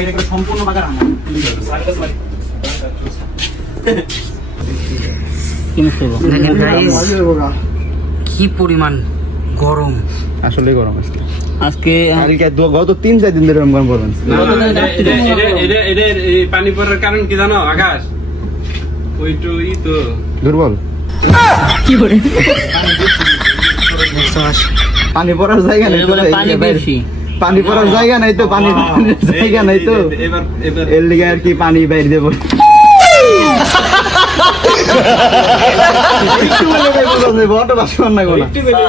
এটা সম্পূর্ণ বাগার আমার কি পরিমাণ গরম, আসলে গরম আজকে গত 3-4 দিন ধরে গরম গরম পানি পড়ার কারণ কি জানো আকাশ? ওইটু তো দুর্বল কি করে পানি পড়ার জায়গা নেই, পানি বেশি, পানি পড়ার জায়গা নাই তো, পানি জায়গা নাই তো, এর লিগে আর কি পানি বাইরে দেবো।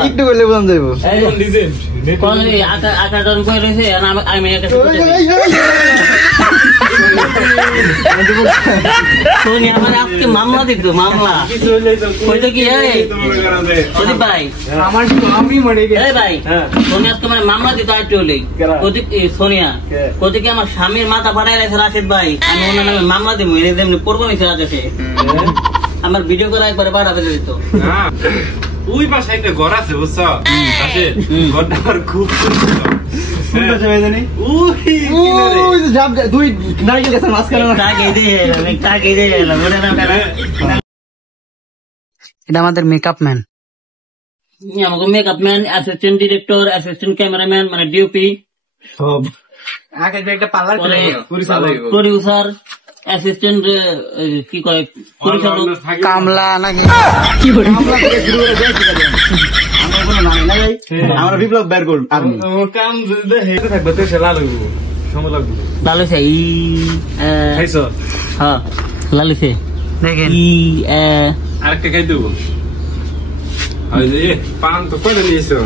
একটু বলে বোঝান যাবো মামলা দিত, মামলা কি ভাই ভাই সোনিয়া আজকে মানে মামলা দিত সোনিয়া কোথায় কি আমার স্বামীর মাথা ফাটাই রাখছে রাশেদ ভাই, আমি ওনার নামে মামলা দিব, এমনি পড়বো নিচে রাখছে আমার ভিডিও করে একবারে পাঠাবে দিত। ওই পাশে একটা ঘর আছে বুঝছো, ঘরটা আমার খুব এটা আমাদের মেকআপ ম্যান, আমাকে makeup man, assistant director, assistant cameraman মানে ডিওপি সব, প্রডিউসার, অ্যাসিস্ট্যান্ট কি করে কামলা নাকি কি করে আমরা বিপ্লব বের করব কাম থাকবে তো সেলা লাগবে সময় লাগবে লালুছে খাইছো হ্যাঁ লালুছে দেখেন আরেকটা খাই দেবো পান তো কয়টা নিয়েছো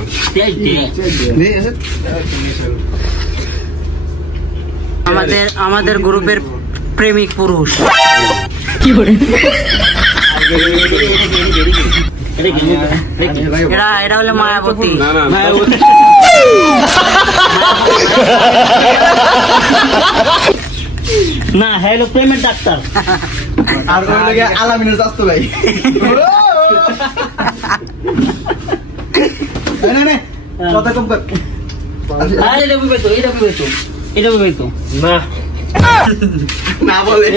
আমাদের গ্রুপের প্রেমিক পুরুষ কি করে এটা হলো মায়াবতী, না হ্যালো প্রেমের ডাক্তার, আর আলামিনের স্বাস্থ্য ভাই কথা কম কর, এটা বুঝবে তো না না বলে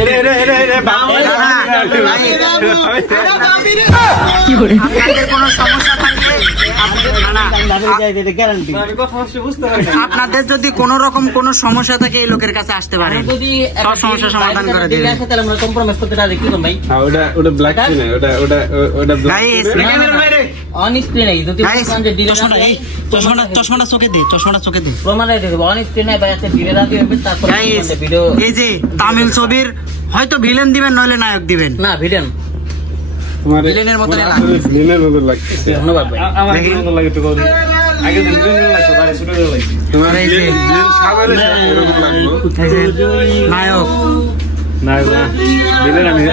আপনাদের যদি কোন রকম কোন সমস্যা থাকে এই লোকের কাছে আসতে পারে, সব সমস্যার সমাধান করে দিবে। চশমাটা চোখে দে, এই যে তামিল ছবির হয়তো ভিলেন দিবেন নইলে নায়ক দিবেন, না ভিলেন ভিলেনের মতো লাগছে। ধন্যবাদ ভাই, নায়ক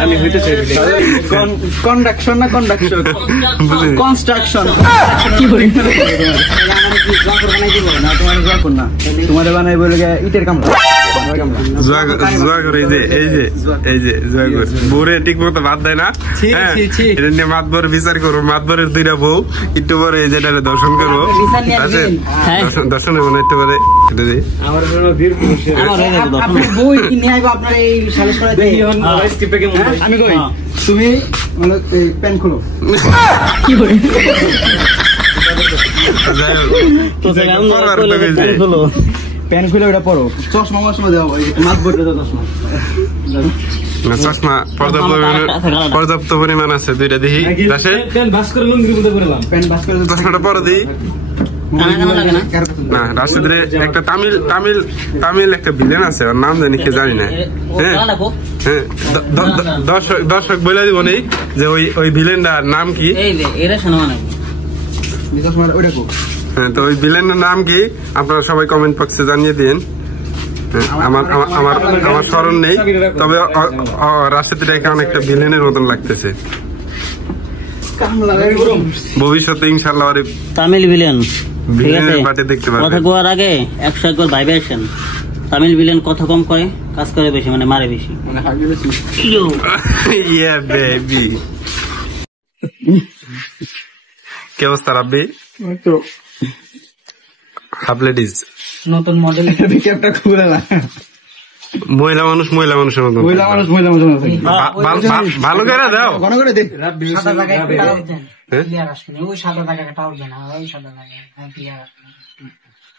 আমি হইতে চাই কন্ডাকশন না কনস্ট্রাকশন কি বলি না তোমাদের বানাই বলে ইটের কামরা ঠিক মতো ভাত দেয় না, মাতবর বিচার করবো, মাতবরের 2টা বউ একটু পরে যেটা দর্শন করবো, দর্শন মনে একটু পরে আমি কই তুমি প্যান খুলো কি করে প্যান খুলে ওটা পড়ো, চশমা মশমা দেওয়া মাছ বলতে চশমা পর্যাপ্ত পরিমাণ আছে, 2টা দেখি চশমাটা পরে দিই না। রাশিদরে একটা তামিল একটা ভিলেন আছে, ওর নাম জানি কি জানি না, হ্যাঁ দর্শক বলে দিব নেই যে ওই ভিলেনটার নাম কি, হ্যাঁ তো ওই ভিলেনের নাম কি আপনারা সবাই কমেন্ট বক্সে জানিয়ে দিন। আমার স্মরণ নেই, তবে রাশিদটাকে অনেকটা ভিলেনের মতন লাগতেছে, ভবিষ্যতে ইনশাআল্লাহ তামিল ভিলেন দেখতে পারবেন। কথা কোয়ার আগে 100 একবার ভাইবে আসেন, তামিল ভিলেন কথা কম করে কাজ করে বেশি, মানে মারে বেশি। কি অবস্থা রাব্বি? হাফ লেডিজ নতুন মডেল ক্যাপটা খুলে না, মহিলা মানুষের মতো ভালো করে দাও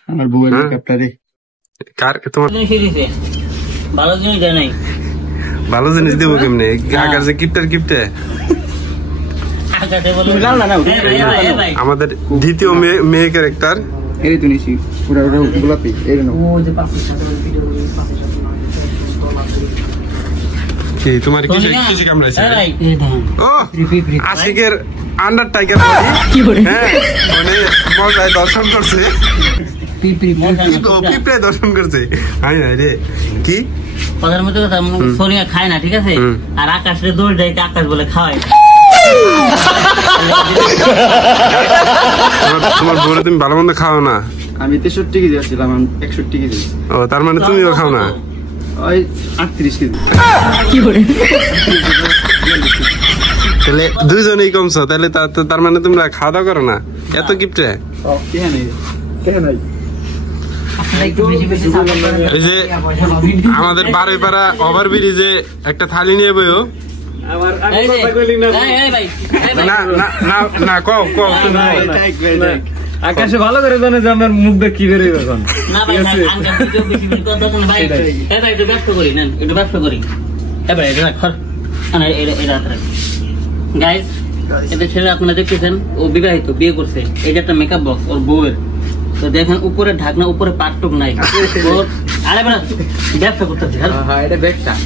আমার বউয়ের মেকআপটা রে কার তোমার ভালো জিনিস দেয় নাই ভালো জিনিস দেবো কেমনে আকার যে কিপটে আমাদের দ্বিতীয় মেয়ে ক্যারেক্টার এই তো নিছি পুরো গোলাপি এই নাও কি তোমার কিছু কামড়াইছে ও আশিকের আন্ডার টাইগার হ্যাঁ মানে মজায় দর্শন করছে পিঁপড়ে দর্শন করছে হাই না রে কি কথার মধ্যে কথা সোনিয়া খায় না ঠিক আছে আর আকাশে দৌড় দেয় আকাশ বলে খাওয়ায় তোমার বউরে তুমি ভালো মন্দ খাও না আমি 63 কেজি আসছিলাম 61 কেজি ও তার মানে তুমিও খাও না ওই 38 কেজি তাহলে দুইজনেই কমছো তাহলে তার মানে তোমরা খাওয়া দাওয়া করো না এত কিপটে এই যে আমাদের বারোইপাড়া ওভার ব্রিজে একটা থালি নিয়ে বইও না কও আকাশে ভালো করে জানে যে আমার মুখ দিয়ে কি বেরোবে এখন ব্যবসা করি গাইস এটা ছেলে আপনারা দেখতেছেন ও বিবাহিত বিয়ে করছে এটা একটা মেকআপ বক্স ওর বউয়ের তো দেখেন উপরে ঢাকনা উপরে পাটটুক নাই আরে ব্যবসা করতেছে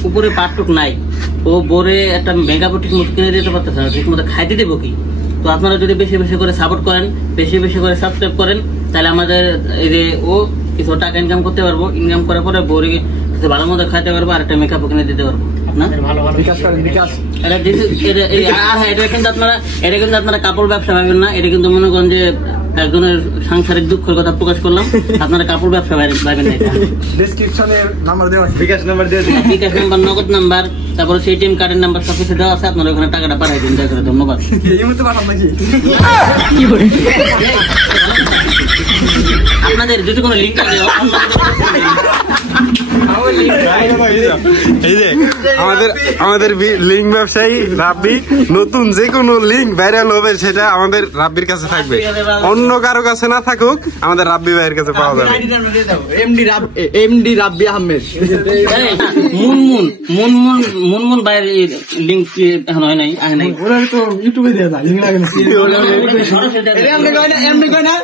উপরে পাটটুক নাই ও বোরে একটা মেকআপ ঠিক মতো কিনে দিতে পারতেছে না ঠিক মতো খাইতে দেবো কি তো আপনারা যদি বেশি বেশি করে সাপোর্ট করেন বেশি বেশি করে সাবস্ক্রাইব করেন তাহলে আমাদের এই যে ও কিছু টাকা ইনকাম করতে পারবো ইনকাম করার পরে বোরে ভালো মতো খাইতে পারবো আর একটা মেকআপ কিনে দিতে পারবো আপনারা কাপড় ব্যবসা ভাবেন না এটা কিন্তু মনে করেন যে একজনের সাংসারিক দুঃখের কথা প্রকাশ করলাম আপনারা কাপড় ব্যবসা ভাবেন না বিকাশ নাম্বার নগদ নাম্বার তারপরে সেই টিম কার্ডের নাম্বার সবকিছু দেওয়া আছে আপনারা ওখানে টাকাটা পাঠাই দিন দয়া করে ধন্যবাদ আপনাদের যদি কোনো লিঙ্ক এই যে আমাদের লিঙ্ক ব্যবসায়ী রাব্বি নতুন যে কোনো লিঙ্ক ভাইরাল হবে সেটা আমাদের রাব্বির কাছে থাকবে অন্য কারো কাছে না থাকুক আমাদের রাব্বি ভাইয়ের কাছে পাওয়া যাবে এমডি রাব্বি আহমেদ মুনমুন ভাইয়ের লিঙ্ক এখন হয় নাই আয় নাই ওরা তো ইউটিউবে দেয়া যায় লিঙ্ক লাগে না এমডি কই না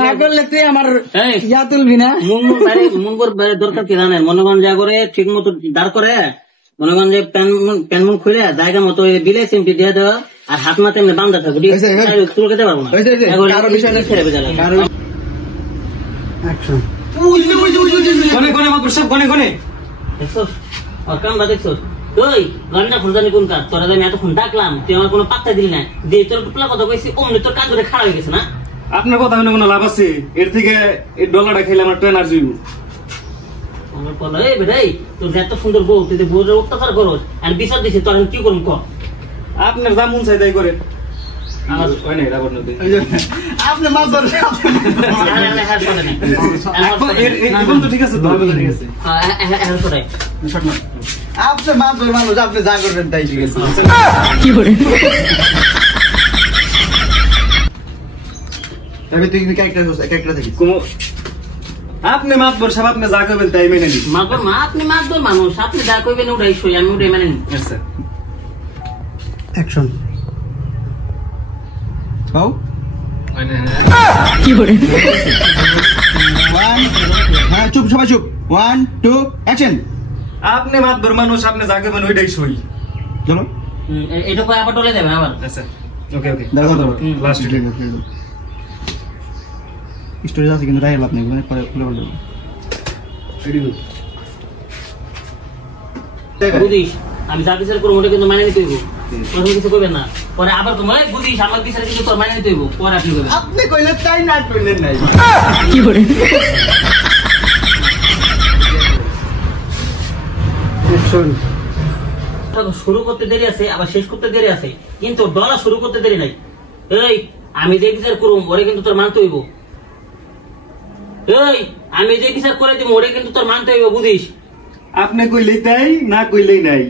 না করলে তুই আমার ইয়া তুলবি না মুনমুন ভাইয়ের দরকার কি জানেন মনে করেন যা করে ঠিক মতো দাঁড় করে মনে করেন যে প্যান খুলে জায়গা মতো বিলে সিমটি দিয়ে দেওয়া আর হাত মাতে এমনি বান্ধা থাকবে তুলে খেতে পারবো না তোরা আমি এতক্ষণ ডাকলাম তুই আমার কোনো পাত্তা দিলি না দিয়ে তোর টুকলা কথা কইছি অমনি তোর কাজ ধরে খারাপ হয়ে গেছে না আপনার কথা শুনে কোনো লাভ আছে এর থেকে এই ডলারটা খেলে আমার তো এনার্জি তোর এত সুন্দর বউ তুই বউর অত্যাচার করস আর বিচার দিছি তোর কি করুন ক আপনার যা মন চাই তাই করেন ঠিক আছে আপনি মাছ মানুষ আপনি যা করবেন তাই ঠিক আছে আপনি মাছ বর সব আপনি যা করবেন তাই মেনে নিন আপনি মাছ ধর মানুষ আপনি যা করবেন ওটাই সই আমি ওটাই মেনে নিন অ্যাকশন হাউ হ্যাঁ চুপ সবাই চুপ 1 2 অ্যাকশন আপনি মাছ বর মানুষ আপনি যা করবেন ওইটাই সই চলো এটা কই আবার টলে দেবেন আবার আচ্ছা ওকে দেখো তো লাস্ট স্টোরেজ আছে কিন্তু রাইল আপনি মানে পরে খুলে বলবো রেডি গুড বুঝিস আমি যা বিচার করব ওটা কিন্তু মানে নিতে হইব প্রথম কিছু কইবেন না পরে আবার তোমার বুঝিস আমার বিচার কিন্তু তোর মানে নিতে হইব পরে আপনি কইবেন আপনি কইলে তাই না কইলেন নাই কি করে শুরু করতে দেরি আছে আবার শেষ করতে দেরি আছে কিন্তু ডলা শুরু করতে দেরি নাই এই আমি যে বিচার করব ওরে কিন্তু তোর মানতে হইব এই আমি যে বিচার করে দিব ওরে কিন্তু তোর মানতে হইব বুঝিস। আপনি কইলেই তাই, না কইলেই নাই।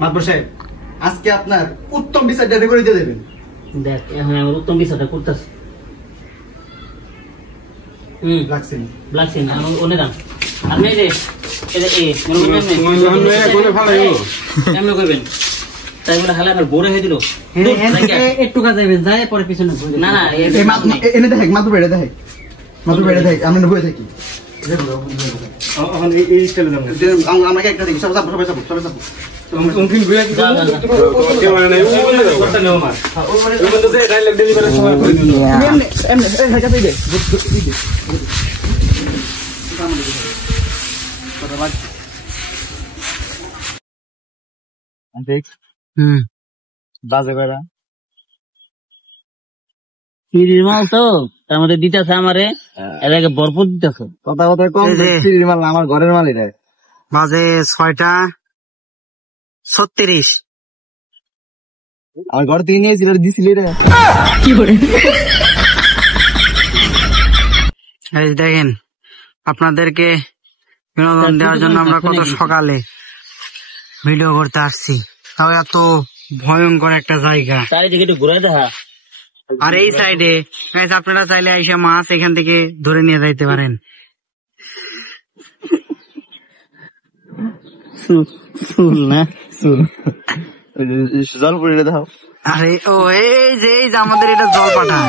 মাতবর সাহেব, আজকে আপনার উত্তম বিচারটা করে দিয়ে দেবেন। দেখ এখন আমি উত্তম বিচারটা করতেছি। লাগছেন লাগছেন আমার ওনে দাম আপনি যে এটা এ এমনি করবেন তাই বলে হালা আমার বোরে হয়ে দিল একটু কাজ যাবে যায় পরে পিছনে না না এনে দেখ মাতবর বেড়ে দেখ, মাতবর বেড়ে দেখ, আমরা বই থাকি এই স্টাইলে যাবো। আমাকে একটা দেখি, সবাই সবাই সবাই সবাই সবাই উনকিন গুয়া কি কেউ মানে নাই ওটা নেও মার ওই বন্ধু যে ডায়লগ ডেলিভারি সময় করে দিল এমনে এমনে এই হাইটা দেই দে দেখ বাজে বেড়া সিরিজ মাল তো তার মধ্যে দিতেছে আমারে এটাকে ভরপুর দিতেছে কথা কথা কম সিরিজ মাল আমার ঘরের মাল এটা বাজে 6:36 আমার ঘর থেকে নিয়েছিল দিছিলি রে কি করে এই দেখেন আপনাদেরকে বিনোদন দেওয়ার জন্য আমরা কত সকালে ভিডিও করতে আসছি, তাও এত ভয়ঙ্কর একটা জায়গা। চারিদিকে একটু ঘুরে দেখা আর এই সাইডে আপনারা চাইলে আইসা মাছ এখান থেকে ধরে নিয়ে যাইতে পারেন। না জল পড়ে দাও। আরে ও এই যে আমাদের এটা জল পাঠান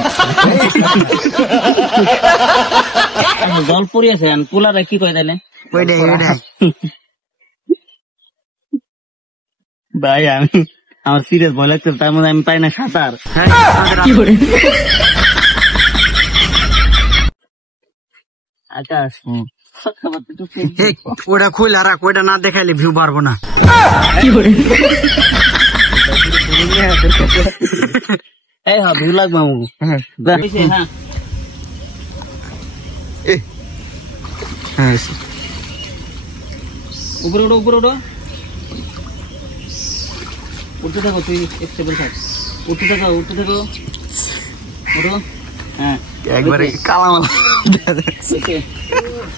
জল পড়িয়েছে কুলারে কি কয় তাহলে ওইটাই ওইটাই ভাই আমি আমার সিরিয়াস ভয় লাগছে, তার মধ্যে আমি পাই না সাঁতার। আকাশ ওটা খুলে রাখ, ওইটা না দেখাইলে ভিউ পারবো না। এই হ্যাঁ ভিউ লাগবে আমাকে। হ্যাঁ উপরে ওঠো উপরে ওঠো উঠতে থাকো, তুই স্টেবল থাক, উঠতে থাকো উঠতে থাকো ওঠো। হ্যাঁ একবারে কালামালা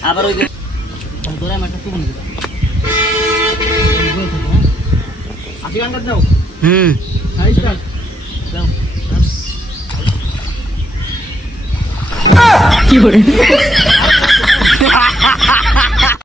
আবার ওই যে ধরে আমি একটা চুবন দিলাম আপনি গানটা দাও। কি করে